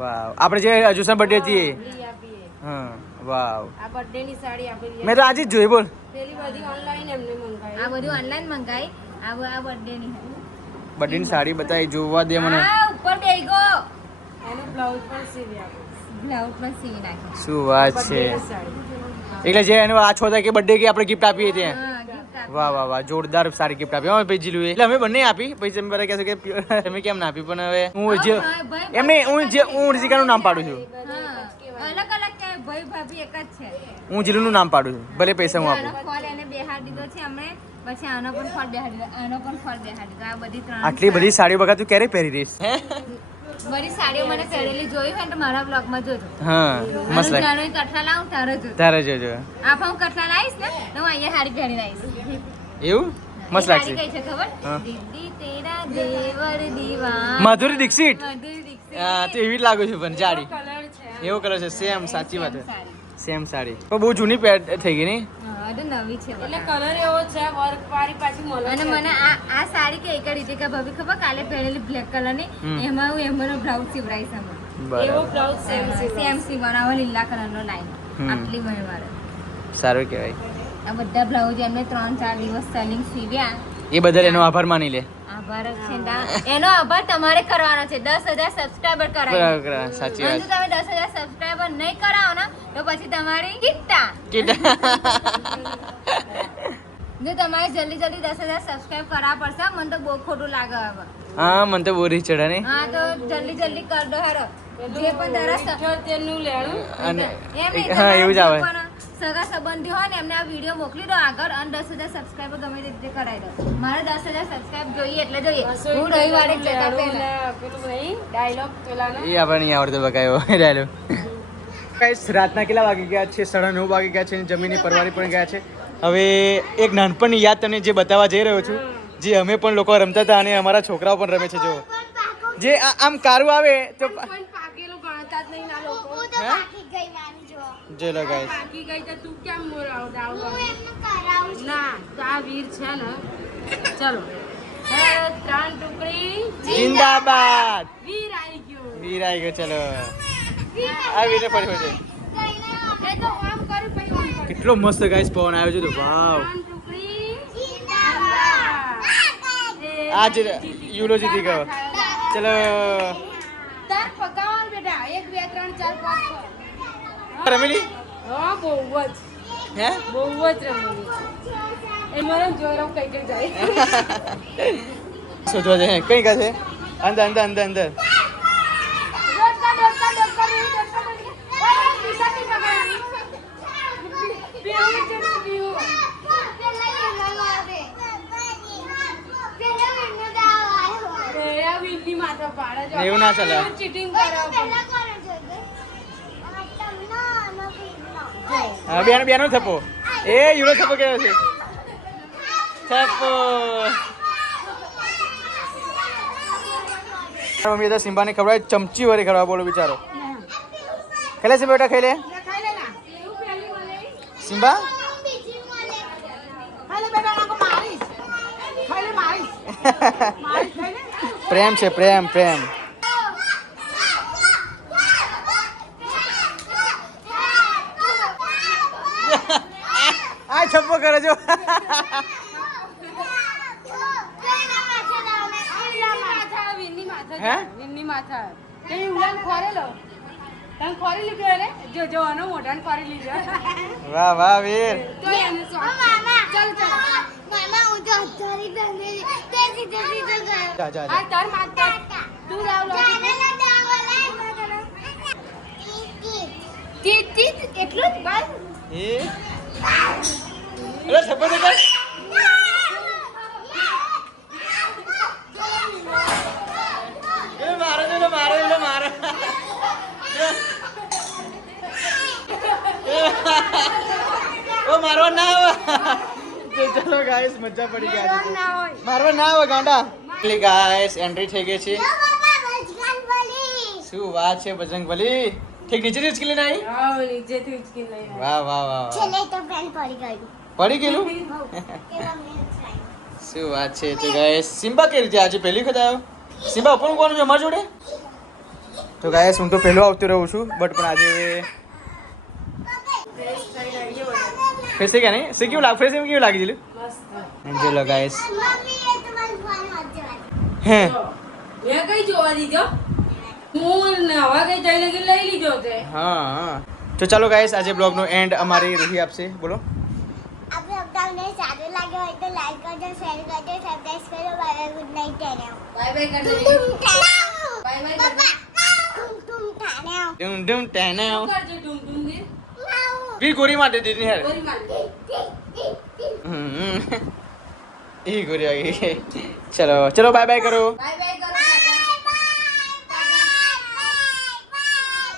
વાવ આપણે જે અજુસના બર્થડે હતી એ. ઈ આપીએ. હા વાવ આ બર્થડે ની સાડી આપેલી. મેં તો આજે જ જોઈ બોલ. પેલી બધી ઓનલાઈન એમને આ મંગાવી. બધું ઓનલાઈન મંગાઈ. આ બર્થડેની હતી. બર્થડેની સાડી બતાવી જોવા દે મને. આ ઉપર બેહી ગયો. એનું બ્લાઉઝ પણ સીવી આપે. બ્લાઉઝ પણ સીવી નાખ્યો. શું વાત છે. બર્થડેની સાડી. એટલે જે એનો આ છો થાય કે બર્થડે કે આપણે ગિફ્ટ આપીએ ત્યાં. હા gift આપી. વાહ વાહ વાહ જોરદાર સારી ગિફ્ટ આપી. અમે પછી જીલું એટલે અમે બંને આપી. પછી તમે બધા કહેશો કે તમે કેમ ના આપી, પણ હવે હું જે ભાઈ, એમને હું રિઝિકાનું નામ પાડું છું. હા અલગ અલગ કે ભાઈ ભાભી એક જ છે. હું જીલુનું નામ પાડું છું, ભલે પૈસા હું આનો આપું. ફોલ એને બેહાડી દીધો છે હમણે. પછી આનો પણ ફોલ બેહાડી દીધો, આનો પણ ફોલ બેહાડી દીધો. આ બધી ત્રણ આટલી બધી સાડીઓ બગા તું ક્યારે પહેરી રહીશ? બધી સાડીઓ મને પહેરેલી જોઈ હોય ને તો મારા બ્લોગમાં જોજો. હા મસ્ત લાગે. નાનો કઠલા લાવું તારે જોજો. તારે જોજો. આ હું કઠલા લાવીશ ને તો હું અહીંયા સાડી પહેરીને આવીશ. એવું મસ્ત એ સાડી લાગશે. કઈ છે ખબર? હા. દીદી તેરા દેવર દીવાન. માધુરી દીક્ષિત. માધુરી દીક્ષિત. હા તો એવી જ લાગુ છું પણ જાડી. કલર છે. એવો કલર છે સેમ. સાચી વાત છે. સાડી. સેમ સાડી પણ બહુ જૂની પેટ થઈ ગઈ નહીં. હા આ તો નવી છે એટલે બકા. કલર એવો છે વર્ક વાળી પાછી મળે અને છે. મને આ સાડી કે એક રીતે કે ભાભી ખબર કાલે પહેરેલી બ્લેક કલરની હમ. એમાં હું એમાંનો બ્લાઉઝ સીવડાવીશ આમાં. એવો બરાબર બ્લાઉઝ સેમ સેમ સીવવાનો આવે લીલા કલરનો લાઈન. હમ. આટલી મને મારે. સારું કહેવાય. આ બધા બ્લાઉઝ એમને 3-4 દિવસ સેલિંગ સીવ્યા. એ બદલ એનો આભાર માની લે. આભાર જ છે ને. એનો આભાર તમારે કરવાનો છે. 10,000 સબસ્ક્રાઇબર કરાવી. બરાબર, સાચી અને વાત. જો તમે 10,000 સબસ્ક્રાઇબર નહીં કરાવો ને તો પછી તમારી કિટ્ટા. જો તમારે જલ્દી 10,000 સબસ્ક્રાઇબ કરાવવા પડશે. મને તો બહુ ખોટું લાગે હવે. હા મને તો બોરી ચડા નહીં. હા તો જલ્દી કર દો હેરો. જે પણ તારા 78 નું લેણું. અને એમ નહીં, હા તમારા એવું જ જે આવે. પણ સગા સંબંધી હોય ને એમને આ વિડીયો મોકલી દો આગળ અને 10,000 સબસ્ક્રાઇબર ગમે તે રીતે કરાવી દો. મારે 10,000 સબસ્ક્રાઇબ જોઈએ એટલે જોઈએ. હું રવિવારે જ જતા પહેલા. પેલું નહીં ડાયલોગ પેલાનો. એ આપણે નહીં આવડતો બકાયો ડાયલોગ. ગાઈસ રાતના કેટલા વાગી ગયા છે? 9:30 વાગી ગયા છે. જમીને પરવારી પણ ગયા છે. હવે એક નાનપણની યાદ તમને જે બતાવવા જઈ રહ્યો છું, જે અમે પણ લોકો રમતા હતા અને અમારા છોકરાઓ પણ રમે છે. જો જે આમ કારું આવે તો પણ પાકેલું ગણતા જ નહીં ના લોકો. હું તો બાકી ગઈ માની જો. જો લો ગાઈસ પાકી ગઈ તો તું કેમ મોરાવ દાવ હું એમને કરાવું છું. ના તો આ વીર છે ને ચલો હે, 3 ટુકડી જિંદાબાદ. વીર આવી ગયો. વીર આવી ગયો. ચલો આ વીરે પડ્યો છે. એ તો આમ કરું પછી આમ કરું. કેટલો મસ્ત ગાઈસ પવન આવ્યો છે. તો વાવ 3 ટુકડી જિંદાબાદ. આ જે યુલો જીતી ગયો. ચલો તાર પકાવવાનું બેટા 1 2 3 4 5 રમેલી હા બહુ જ હે બહુ જ રમેલી એ મને જોઈ રહું કઈ જાય શોધવા જાય કઈ કા છે? અંદર અંદર અંદર અંદર. ડોકા ડોકા ડોકા ડોકા ઓય પીસા ની પકડી પીવું છે પીવું તો પાડે જો. એવું ના ચાલે. ચીટિંગ કરે પહેલા કોણ જોઈએ તમને આનો પીનો હા બેનો થપ્પો એ યુરો થપ્પો કેવો છે થપ્પો મમ્મી તો સિમ્બાને ખવડાવે ચમચી વળી ખવડાવે બોલો બિચારો ખેલે છે બેટા ખેલે ખાઈ લે ના સિમ્બા બીજી મળે ખાઈ લે બેટા નાકો મારીશ ખાઈ લે મારીશ ખાઈ લે પ્રેમ છે પ્રેમ પ્રેમ આ થપ્પો કરે જો હે? વિનની માથા તે ઉલાન ખોરેલો તને ખોરી લીધો એને જો જો આનો મોઢાને ખોરી લીધો વાહ વાહ વીર તો એને શોખ છે. મામા ચાલ ચાલ મામા હું તો અધારી બની તે સીધે સીધે ગયો જા જા આ જા તાર માથા તું રાવ લો તીત એટલું જ બસ એ અરે થપ્પો તો કર એ મારો ને મારો ઓ મારવા ના આવે તો ચલો ગાઈસ મજા પડી ગઈ આજે ના હોય મારવા ના આવે ગાંડા એટલે ગાઈસ એન્ટ્રી થઈ ગઈ છે શું વાત છે બજરંગબલી ઠીક નીચેથી ઉચકી લઈને આવી હા નીચેથી ઉચકી લઈ વાહ વાહ વાહ વાહ છેલ્લે તો પેન પડી ગયું પડી ગયેલું શું વાત છે તો ગાઈસ સિમ્બા કઈ રીતે આજે પહેલી વખત આવ્યો સિમ્બા ઉપર કોણ છે અમારા જોડે તો ગાઈસ હું તો પહેલો આવતો રહું છું બટ પણ આજે ફેસ કે નહીં સે કેવું લાગે ફેસ કેવું લાગી જીલું મસ્ત ચલો ગાઈસ મમ્મી એ તમારું ફોન વાંચવા હે મેં કઈ જોવા દીધો હું નવા કઈ જઈ લગી લઈ લીધો તે હા તો ચાલો ગાઈસ આજે બ્લોગનો એન્ડ અમારી રૂહી આપશે બોલો આપણે તમને સારું લાગ્યો હોય તો લાઈક કરજો શેર કરજો સબસ્ક્રાઇબ કરો બાય ગુડ નાઈટ ટેને બાય બાય કરી દે બાય બાય કરી દે તુમ ટાને ડુમ ડુમ ટેનાવ કરજો ડુમ ડુમ દે વીર ગોરી માટે દીધી હેર ગોરી માર એ ગોરી આવી ગઈ ચલો ચલો બાય બાય કરો બાય બાય